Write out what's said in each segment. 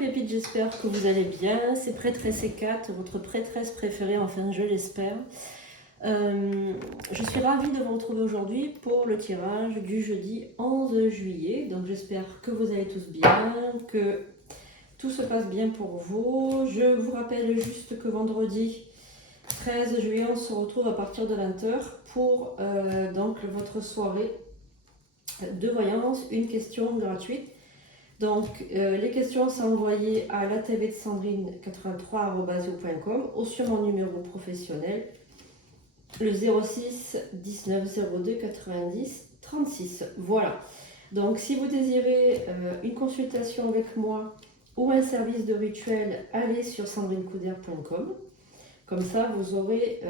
pépites, j'espère que vous allez bien. C'est Prêtresse C4, votre prêtresse préférée, enfin je l'espère. Je suis ravie de vous retrouver aujourd'hui pour le tirage du jeudi 11 juillet. Donc j'espère que vous allez tous bien, que tout se passe bien pour vous. Je vous rappelle juste que vendredi 13 juillet, on se retrouve à partir de 20h pour donc votre soirée de voyance, une question gratuite. Donc, les questions sont envoyées à la TV de Sandrine83@yahoo.com ou sur mon numéro professionnel, le 06 19 02 90 36. Voilà. Donc, si vous désirez une consultation avec moi ou un service de rituel, allez sur sandrinecoudert.com. Comme ça, vous aurez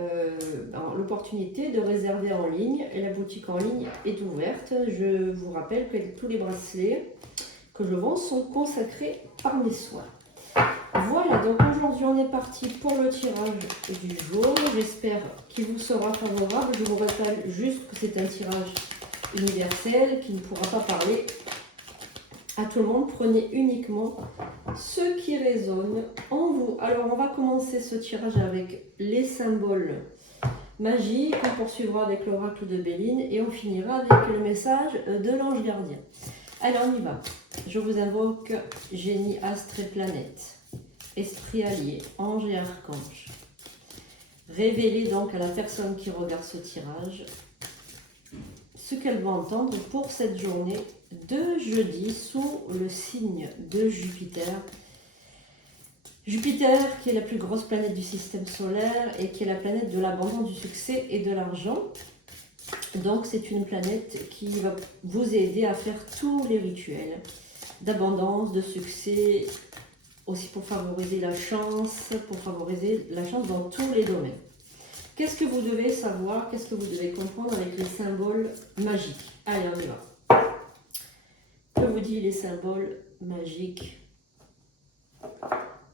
l'opportunité de réserver en ligne et la boutique en ligne est ouverte. Je vous rappelle que tous les bracelets que je vends sont consacrés par mes soins. Voilà, donc aujourd'hui on est parti pour le tirage du jour. J'espère qu'il vous sera favorable. Je vous rappelle juste que c'est un tirage universel qui ne pourra pas parler à tout le monde. Prenez uniquement ce qui résonne en vous. Alors on va commencer ce tirage avec les symboles magiques. On poursuivra avec l'oracle de Béline et on finira avec le message de l'ange gardien. Alors on y va. Je vous invoque génie, astre et planète, esprit allié, ange et archange. Révélez donc à la personne qui regarde ce tirage ce qu'elle va entendre pour cette journée de jeudi sous le signe de Jupiter. Jupiter qui est la plus grosse planète du système solaire et qui est la planète de l'abondance, du succès et de l'argent. Donc c'est une planète qui va vous aider à faire tous les rituels d'abondance, de succès, aussi pour favoriser la chance dans tous les domaines. Qu'est-ce que vous devez savoir, qu'est-ce que vous devez comprendre avec les symboles magiques? Allez, on y va. Que vous dit les symboles magiques?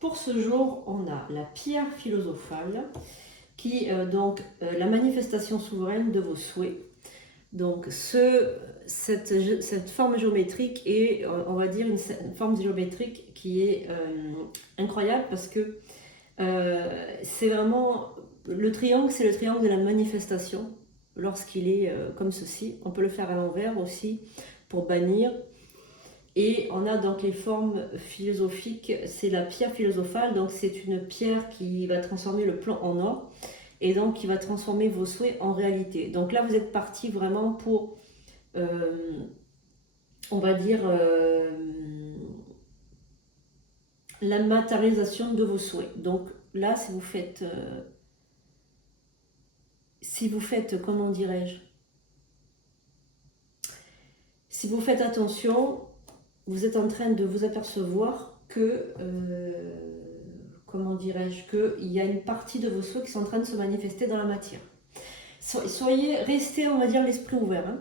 Pour ce jour, on a la pierre philosophale, qui est la manifestation souveraine de vos souhaits. Donc cette forme géométrique est, on va dire, une forme géométrique qui est incroyable parce que c'est vraiment, le triangle, c'est le triangle de la manifestation lorsqu'il est comme ceci. On peut le faire à l'envers aussi pour bannir. Et on a donc les formes philosophiques, c'est la pierre philosophale, donc c'est une pierre qui va transformer le plan en or. Et donc qui va transformer vos souhaits en réalité. Donc là, vous êtes parti vraiment pour, on va dire, la matérialisation de vos souhaits. Donc là, si vous faites, comment dirais-je, si vous faites attention, vous êtes en train de vous apercevoir que, comment dirais-je, qu'il y a une partie de vos souhaits qui sont en train de se manifester dans la matière. Restez, on va dire, l'esprit ouvert. Hein.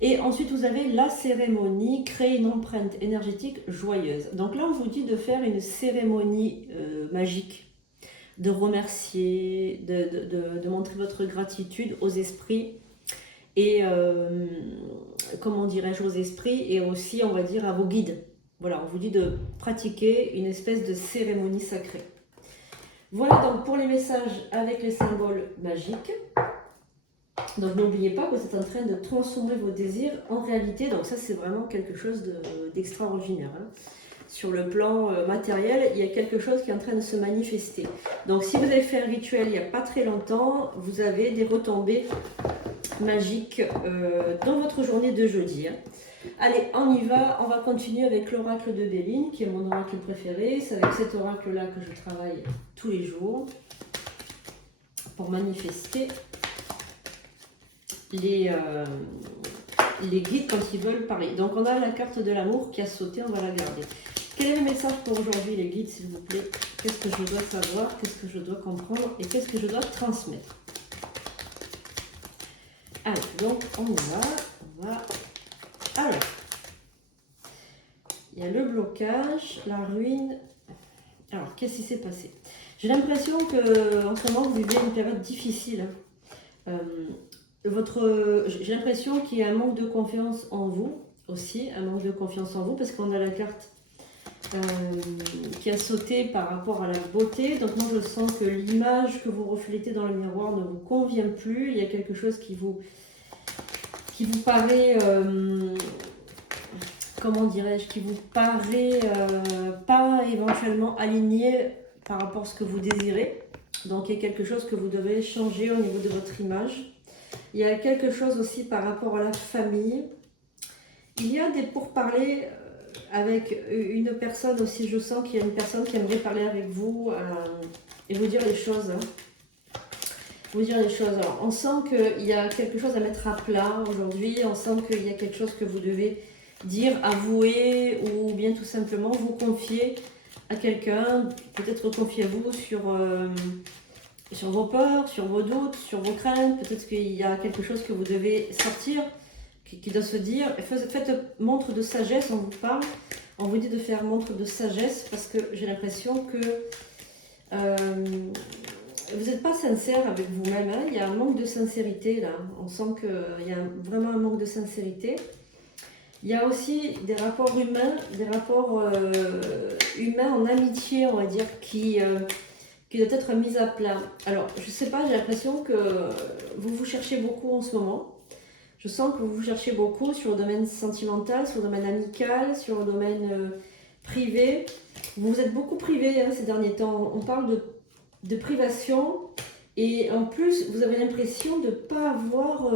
Et ensuite, vous avez la cérémonie, créer une empreinte énergétique joyeuse. Donc là, on vous dit de faire une cérémonie magique, de remercier, de montrer votre gratitude aux esprits et, comment dirais-je, aux esprits et aussi, on va dire, à vos guides. Voilà, on vous dit de pratiquer une espèce de cérémonie sacrée. Voilà donc pour les messages avec les symboles magiques. Donc n'oubliez pas que vous êtes en train de transformer vos désirs en réalité. Donc ça c'est vraiment quelque chose d'extraordinaire. Hein. Sur le plan matériel, il y a quelque chose qui est en train de se manifester. Donc si vous avez fait un rituel il n'y a pas très longtemps, vous avez des retombées magiques dans votre journée de jeudi. Hein. Allez, on y va, on va continuer avec l'oracle de Béline, qui est mon oracle préféré. C'est avec cet oracle-là que je travaille tous les jours pour manifester les guides quand ils veulent parler. Donc on a la carte de l'amour qui a sauté, on va la garder. Quel est le message pour aujourd'hui les guides, s'il vous plaît? Qu'est-ce que je dois savoir? Qu'est-ce que je dois comprendre? Et qu'est-ce que je dois transmettre? Allez, donc on y va. Alors, il y a le blocage, la ruine. Alors, qu'est-ce qui s'est passé? J'ai l'impression que en ce moment, vous vivez une période difficile. J'ai l'impression qu'il y a un manque de confiance en vous aussi, un manque de confiance en vous, parce qu'on a la carte qui a sauté par rapport à la beauté. Donc moi je sens que l'image que vous reflétez dans le miroir ne vous convient plus. Il y a quelque chose qui vous paraît, comment dirais-je, qui vous paraît pas éventuellement aligné par rapport à ce que vous désirez. Donc il y a quelque chose que vous devez changer au niveau de votre image. Il y a quelque chose aussi par rapport à la famille. Il y a des pourparlers avec une personne aussi. Je sens qu'il y a une personne qui aimerait parler avec vous et vous dire les choses. Vous dire les choses. Alors, on sent qu'il y a quelque chose à mettre à plat aujourd'hui. On sent qu'il y a quelque chose que vous devez dire, avouer ou bien tout simplement vous confier à quelqu'un. Peut-être confiez-vous sur vos peurs, sur vos doutes, sur vos craintes. Peut-être qu'il y a quelque chose que vous devez sortir, qui doit se dire. Faites montre de sagesse, on vous parle. On vous dit de faire montre de sagesse parce que j'ai l'impression que vous n'êtes pas sincère avec vous-même. Hein. Il y a un manque de sincérité là. On sent qu'il y a vraiment un manque de sincérité. Il y a aussi des rapports humains, humains en amitié, on va dire, qui doivent être mis à plat. Alors, je ne sais pas, j'ai l'impression que vous vous cherchez beaucoup en ce moment. Je sens que vous vous cherchez beaucoup sur le domaine sentimental, sur le domaine amical, sur le domaine privé. Vous vous êtes beaucoup privé ces derniers temps. On parle de privation et en plus, vous avez l'impression de ne pas avoir...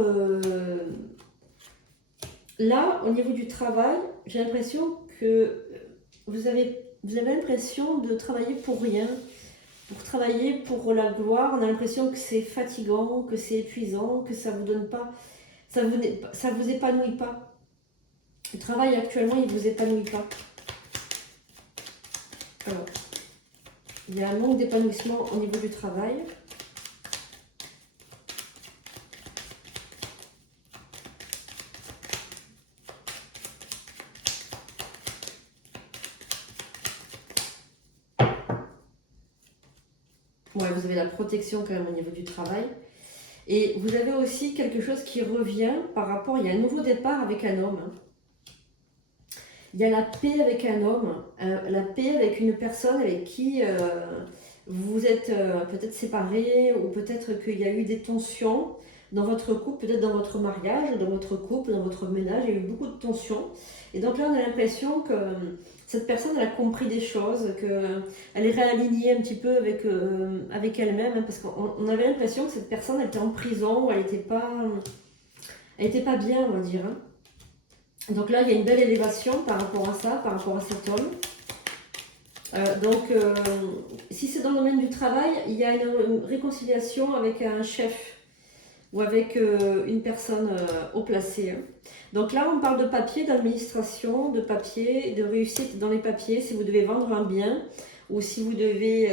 Là, au niveau du travail, j'ai l'impression que vous avez l'impression de travailler pour rien, pour travailler pour la gloire. On a l'impression que c'est fatigant, que c'est épuisant, que ça vous donne pas, ça vous épanouit pas. Le travail actuellement, il vous épanouit pas. Alors, il y a un manque d'épanouissement au niveau du travail. Ouais, vous avez la protection quand même au niveau du travail. Et vous avez aussi quelque chose qui revient par rapport, il y a un nouveau départ avec un homme. Il y a la paix avec un homme, la paix avec une personne avec qui vous êtes peut-être séparés ou peut-être qu'il y a eu des tensions dans votre couple, peut-être dans votre mariage, dans votre couple, dans votre ménage, il y a eu beaucoup de tensions. Et donc là, on a l'impression que cette personne, elle a compris des choses, qu'elle est réalignée un petit peu avec elle-même, hein, parce qu'on avait l'impression que cette personne elle était en prison, ou elle n'était pas bien, on va dire. Hein. Donc là, il y a une belle élévation par rapport à ça, par rapport à cet homme. Si c'est dans le domaine du travail, il y a une réconciliation avec un chef ou avec une personne haut placée. Hein. Donc là, on parle de papier, d'administration, de papier, de réussite dans les papiers, si vous devez vendre un bien ou si vous devez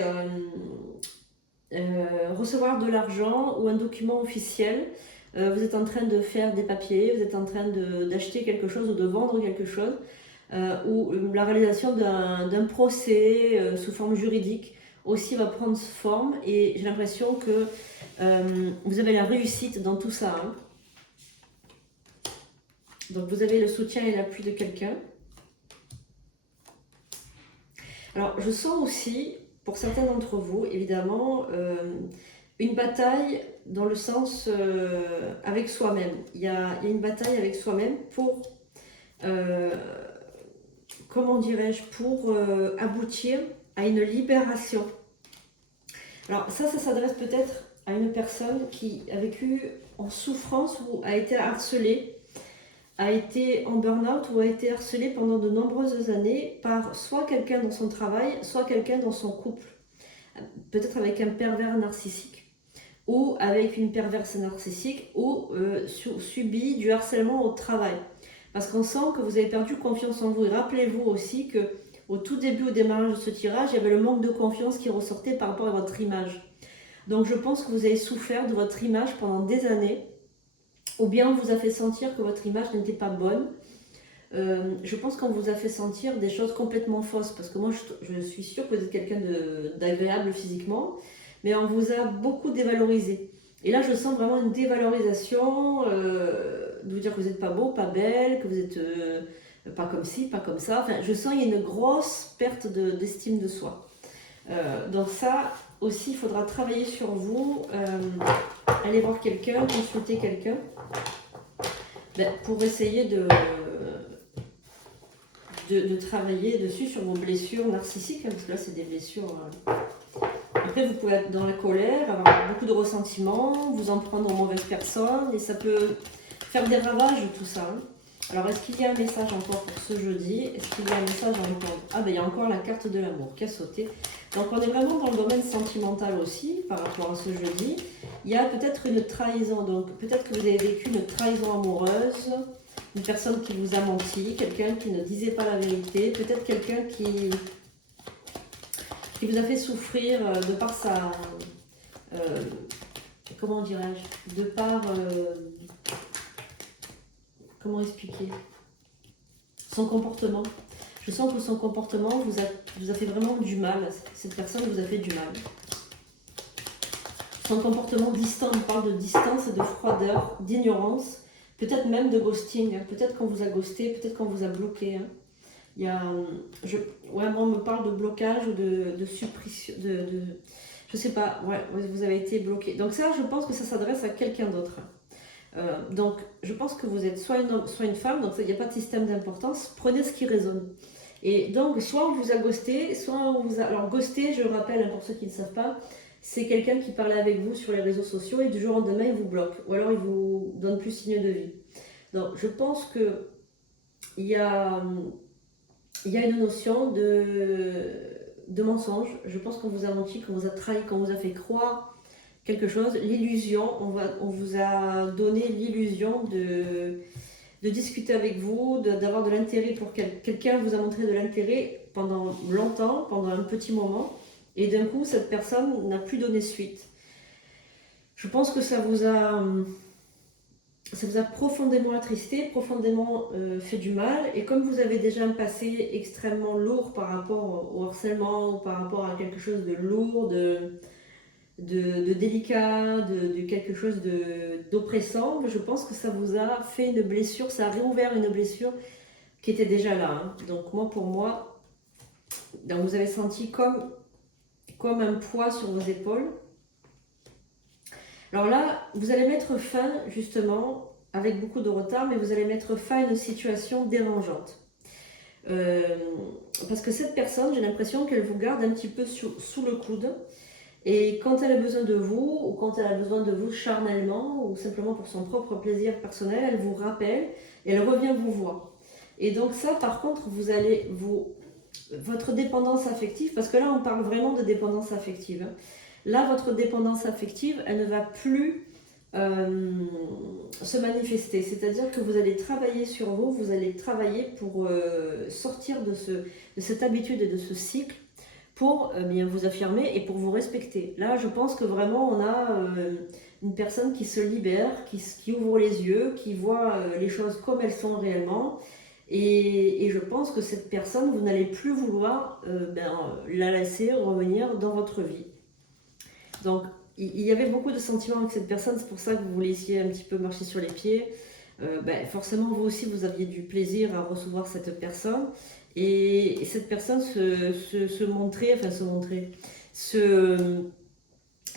recevoir de l'argent ou un document officiel. Vous êtes en train de faire des papiers, vous êtes en train d'acheter quelque chose ou de vendre quelque chose, ou la réalisation d'un procès sous forme juridique aussi va prendre forme et j'ai l'impression que vous avez la réussite dans tout ça. Hein. Donc vous avez le soutien et l'appui de quelqu'un. Alors je sens aussi, pour certains d'entre vous, évidemment, une bataille dans le sens avec soi-même. Il y a une bataille avec soi-même pour, comment dirais-je, pour aboutir à une libération. Alors ça s'adresse peut-être à une personne qui a vécu en souffrance ou a été harcelée, a été en burn-out ou a été harcelée pendant de nombreuses années par soit quelqu'un dans son travail, soit quelqu'un dans son couple. Peut-être avec un pervers narcissique ou avec une perverse narcissique ou subi du harcèlement au travail. Parce qu'on sent que vous avez perdu confiance en vous. Et rappelez-vous aussi que au tout début, au démarrage de ce tirage, il y avait le manque de confiance qui ressortait par rapport à votre image. Donc je pense que vous avez souffert de votre image pendant des années, ou bien on vous a fait sentir que votre image n'était pas bonne. Je pense qu'on vous a fait sentir des choses complètement fausses, parce que moi je suis sûre que vous êtes quelqu'un d'agréable physiquement, mais on vous a beaucoup dévalorisé. Et là je sens vraiment une dévalorisation, de vous dire que vous n'êtes pas beau, pas belle, que vous êtes pas comme ci, pas comme ça. Enfin, je sens qu'il y a une grosse perte d'estime de soi. Donc ça aussi, il faudra travailler sur vous, aller voir quelqu'un, consulter quelqu'un, pour essayer de travailler dessus sur vos blessures narcissiques, hein, parce que là c'est des blessures. Après vous pouvez être dans la colère, avoir beaucoup de ressentiments, vous en prendre aux mauvaises personnes, et ça peut faire des ravages tout ça. Hein. Alors est-ce qu'il y a un message encore pour ce jeudi? Est-ce qu'il y a un message encore? Ah ben il y a encore la carte de l'amour qui a sauté. Donc on est vraiment dans le domaine sentimental aussi par rapport à ce jeudi. Il y a peut-être une trahison, donc peut-être que vous avez vécu une trahison amoureuse, une personne qui vous a menti, quelqu'un qui ne disait pas la vérité, peut-être quelqu'un qui vous a fait souffrir de par sa... comment dirais-je? De par... comment expliquer? Son comportement. Je sens que son comportement vous a fait vraiment du mal. Cette personne vous a fait du mal. Son comportement distant, on parle de distance, de froideur, d'ignorance, peut-être même de ghosting. Hein. Peut-être qu'on vous a ghosté, peut-être qu'on vous a bloqué. Hein. Il y a, moi on me parle de blocage ou de suppression, je sais pas, ouais, vous avez été bloqué. Donc ça, je pense que ça s'adresse à quelqu'un d'autre. Donc je pense que vous êtes soit un homme, soit une femme, donc il n'y a pas de système d'importance, prenez ce qui résonne. Et donc soit on vous a ghosté, soit on vous a... Alors ghosté, je rappelle, hein, pour ceux qui ne savent pas, c'est quelqu'un qui parlait avec vous sur les réseaux sociaux et du jour au lendemain il vous bloque, ou alors il vous donne plus signe de vie. Donc je pense que il y a une notion de mensonge. Je pense qu'on vous a menti, qu'on vous a trahi, qu'on vous a fait croire quelque chose. L'illusion, on vous a donné l'illusion de discuter avec vous, d'avoir de l'intérêt pour quelqu'un vous a montré de l'intérêt pendant longtemps, pendant un petit moment, et d'un coup cette personne n'a plus donné suite. Je pense que ça vous a profondément attristé, profondément fait du mal, et comme vous avez déjà un passé extrêmement lourd par rapport au harcèlement, ou par rapport à quelque chose de lourd, de délicat, de quelque chose d'oppressant, je pense que ça vous a fait une blessure, ça a réouvert une blessure qui était déjà là. Hein. Donc pour moi, donc vous avez senti comme un poids sur vos épaules. Alors là, vous allez mettre fin, justement, avec beaucoup de retard, mais vous allez mettre fin à une situation dérangeante. Parce que cette personne, j'ai l'impression qu'elle vous garde un petit peu sous le coude. Et quand elle a besoin de vous, ou quand elle a besoin de vous charnellement, ou simplement pour son propre plaisir personnel, elle vous rappelle, et elle revient vous voir. Et donc ça, par contre, votre dépendance affective, parce que là, on parle vraiment de dépendance affective, hein. Là, votre dépendance affective, elle ne va plus se manifester. C'est-à-dire que vous allez travailler sur vous, vous allez travailler pour sortir de cette habitude et de ce cycle, pour bien vous affirmer et pour vous respecter. Là, je pense que vraiment, on a une personne qui se libère, qui ouvre les yeux, qui voit les choses comme elles sont réellement. Et je pense que cette personne, vous n'allez plus vouloir la laisser revenir dans votre vie. Donc, il y avait beaucoup de sentiments avec cette personne, c'est pour ça que vous laissiez un petit peu marcher sur les pieds. Forcément, vous aussi, vous aviez du plaisir à recevoir cette personne. Et cette personne se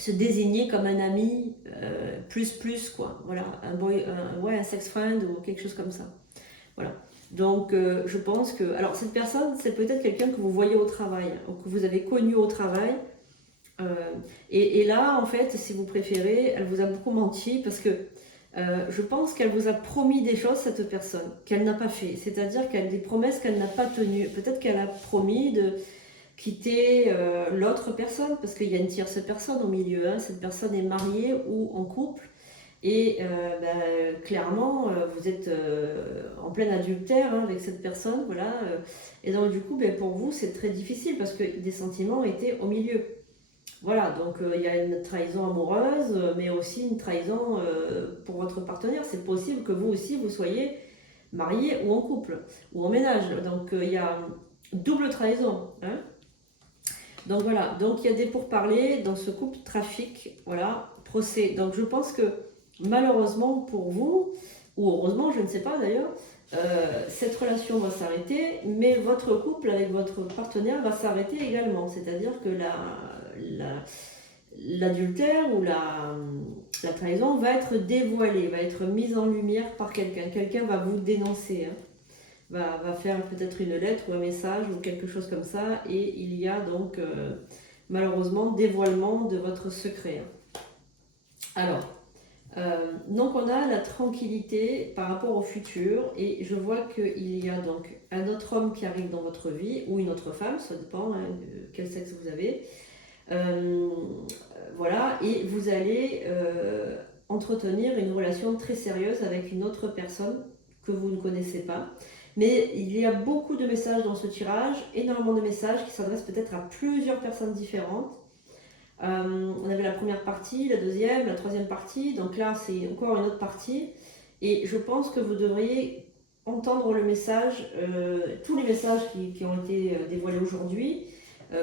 désignait comme un ami plus, quoi. Voilà, un sex friend ou quelque chose comme ça. Voilà. Donc, je pense que... Alors, cette personne, c'est peut-être quelqu'un que vous voyez au travail, ou que vous avez connu au travail. Et là, en fait, si vous préférez, elle vous a beaucoup menti parce que je pense qu'elle vous a promis des choses, cette personne, qu'elle n'a pas fait. C'est-à-dire qu'elle a des promesses qu'elle n'a pas tenues. Peut-être qu'elle a promis de quitter l'autre personne, parce qu'il y a une tierce personne au milieu. Hein. Cette personne est mariée ou en couple. Et clairement, vous êtes en plein adultère hein, avec cette personne. Voilà, et donc du coup, pour vous, c'est très difficile parce que des sentiments étaient au milieu. Voilà, donc il y a une trahison amoureuse, mais aussi une trahison pour votre partenaire. C'est possible que vous aussi, vous soyez marié ou en couple, ou en ménage. Donc il y a double trahison. Hein. Donc voilà, donc il y a des pourparlers dans ce couple trafic, voilà, procès. Donc je pense que malheureusement pour vous, ou heureusement, je ne sais pas d'ailleurs, cette relation va s'arrêter, mais votre couple avec votre partenaire va s'arrêter également. C'est-à-dire que l'adultère ou la trahison va être dévoilée, va être mise en lumière par quelqu'un. Quelqu'un va vous dénoncer, hein. Va faire peut-être une lettre ou un message ou quelque chose comme ça, et il y a donc malheureusement dévoilement de votre secret, hein. Alors, donc on a la tranquillité par rapport au futur, et je vois qu'il y a donc un autre homme qui arrive dans votre vie, ou une autre femme, ça dépend, hein, quel sexe vous avez. Voilà, et vous allez entretenir une relation très sérieuse avec une autre personne que vous ne connaissez pas. Mais il y a beaucoup de messages dans ce tirage, énormément de messages qui s'adressent peut-être à plusieurs personnes différentes. On avait la première partie, la deuxième, la troisième partie, donc là c'est encore une autre partie. Et je pense que vous devriez entendre le message, tous les messages qui ont été dévoilés aujourd'hui,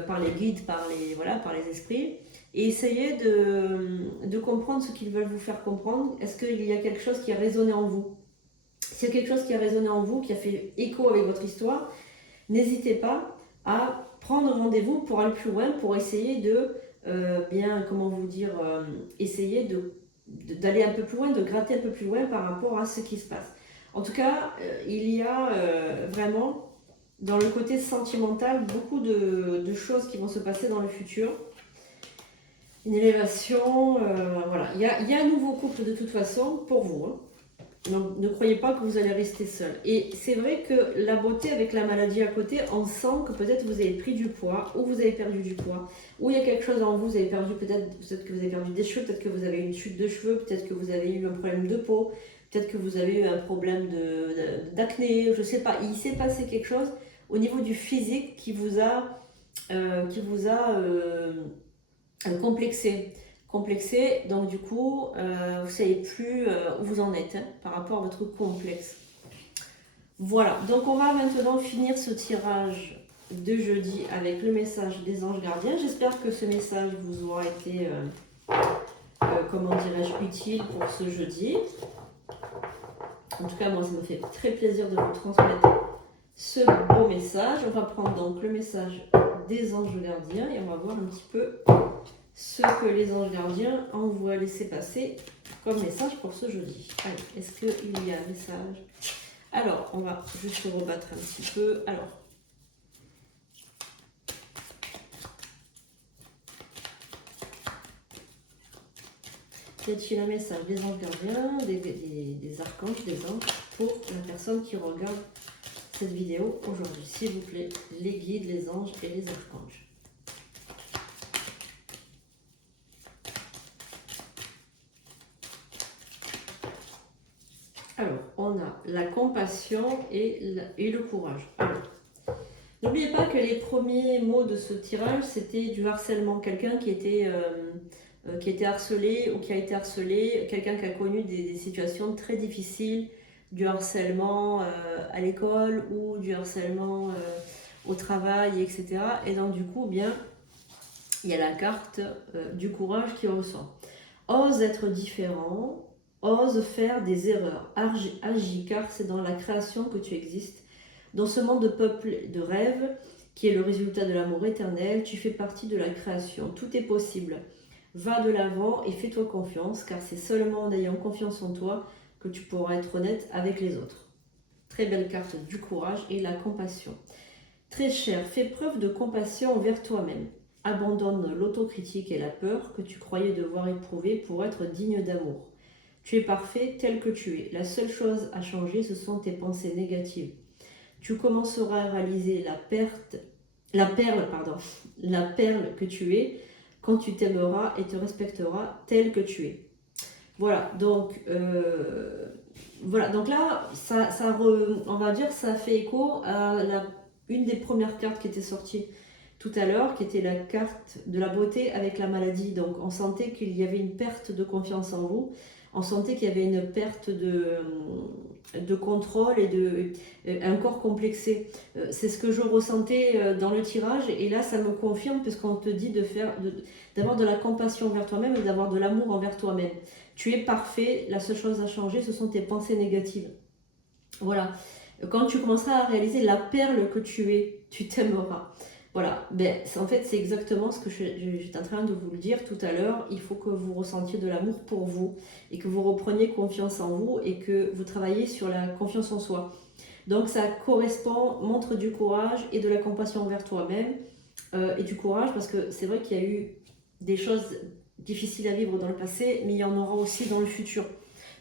par les guides, par les esprits, et essayer de comprendre ce qu'ils veulent vous faire comprendre. Est-ce qu'il y a quelque chose qui a résonné en vous? S'il y a quelque chose qui a résonné en vous, qui a fait écho avec votre histoire, n'hésitez pas à prendre rendez-vous pour aller plus loin, pour essayer de, essayer d'aller un peu plus loin, de gratter un peu plus loin par rapport à ce qui se passe. En tout cas, il y a vraiment, dans le côté sentimental, beaucoup de choses qui vont se passer dans le futur. Une élévation, voilà. Il y a un nouveau couple de toute façon pour vous, hein. Donc ne croyez pas que vous allez rester seul. Et c'est vrai que la beauté avec la maladie à côté, on sent que peut-être vous avez pris du poids, ou vous avez perdu du poids, ou il y a quelque chose en vous, vous avez perdu peut-être que vous avez perdu des cheveux, peut-être que vous avez une chute de cheveux, peut-être que vous avez eu un problème de peau, peut-être que vous avez eu un problème d'acné, je ne sais pas. Il s'est passé quelque chose au niveau du physique qui vous a complexé. Donc du coup, vous ne savez plus où vous en êtes, hein, par rapport à votre complexe. Voilà, donc on va maintenant finir ce tirage de jeudi avec le message des anges gardiens. J'espère que ce message vous aura été, comment dirais-je, utile pour ce jeudi. En tout cas, moi, ça me fait très plaisir de vous transmettre ce beau message. On va prendre donc le message des anges gardiens et on va voir un petit peu ce que les anges gardiens envoient laisser passer comme message pour ce jeudi. Allez, est-ce qu'il y a un message? Alors, on va juste se rebattre un petit peu. Alors, y a-t-il un message des anges gardiens, des archanges, des anges pour la personne qui regarde cette vidéo aujourd'hui? S'il vous plaît, les guides, les anges et les archanges. Alors, on a la compassion et le courage. Alors, n'oubliez pas que les premiers mots de ce tirage, c'était du harcèlement. Quelqu'un qui était harcelé ou qui a été harcelé, quelqu'un qui a connu des situations très difficiles, du harcèlement à l'école ou du harcèlement au travail, etc. Et donc, du coup, bien, il y a la carte du courage qui ressort. Ose être différent. Ose faire des erreurs, agis, car c'est dans la création que tu existes. Dans ce monde de peuple de rêve, qui est le résultat de l'amour éternel, tu fais partie de la création. Tout est possible. Va de l'avant et fais-toi confiance, car c'est seulement en ayant confiance en toi que tu pourras être honnête avec les autres. Très belle carte du courage et la compassion. Très cher, fais preuve de compassion envers toi-même. Abandonne l'autocritique et la peur que tu croyais devoir éprouver pour être digne d'amour. Tu es parfait tel que tu es. La seule chose à changer, ce sont tes pensées négatives. Tu commenceras à réaliser la perle que tu es quand tu t'aimeras et te respecteras tel que tu es. Voilà, donc là, on va dire, ça fait écho à une des premières cartes qui était sortie tout à l'heure, qui était la carte de la beauté avec la maladie. Donc on sentait qu'il y avait une perte de confiance en vous. On sentait qu'il y avait une perte de contrôle et un corps complexé. C'est ce que je ressentais dans le tirage, et là ça me confirme, puisqu'on te dit d'avoir de la compassion envers toi-même et d'avoir de l'amour envers toi-même. Tu es parfait, la seule chose à changer, ce sont tes pensées négatives. Voilà. quand tu commenceras à réaliser la perle que tu es, tu t'aimeras. Voilà, ben, en fait c'est exactement ce que j'étais en train de vous le dire tout à l'heure. Il faut que vous ressentiez de l'amour pour vous et que vous repreniez confiance en vous et que vous travaillez sur la confiance en soi. Donc ça correspond, montre du courage et de la compassion envers toi-même et du courage parce que c'est vrai qu'il y a eu des choses difficiles à vivre dans le passé, mais il y en aura aussi dans le futur.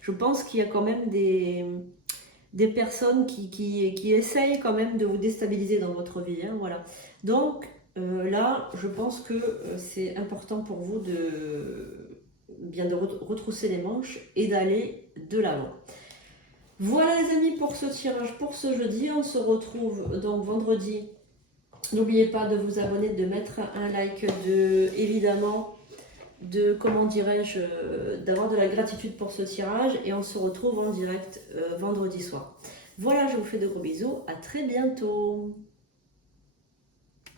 Je pense qu'il y a quand même des personnes qui essayent quand même de vous déstabiliser dans votre vie. Hein, voilà. Donc là, je pense que c'est important pour vous de bien de retrousser les manches et d'aller de l'avant. Voilà les amis pour ce tirage pour ce jeudi. On se retrouve donc vendredi. N'oubliez pas de vous abonner, de mettre un like, évidemment comment dirais-je, d'avoir de la gratitude pour ce tirage et on se retrouve en direct vendredi soir. Voilà, je vous fais de gros bisous, à très bientôt.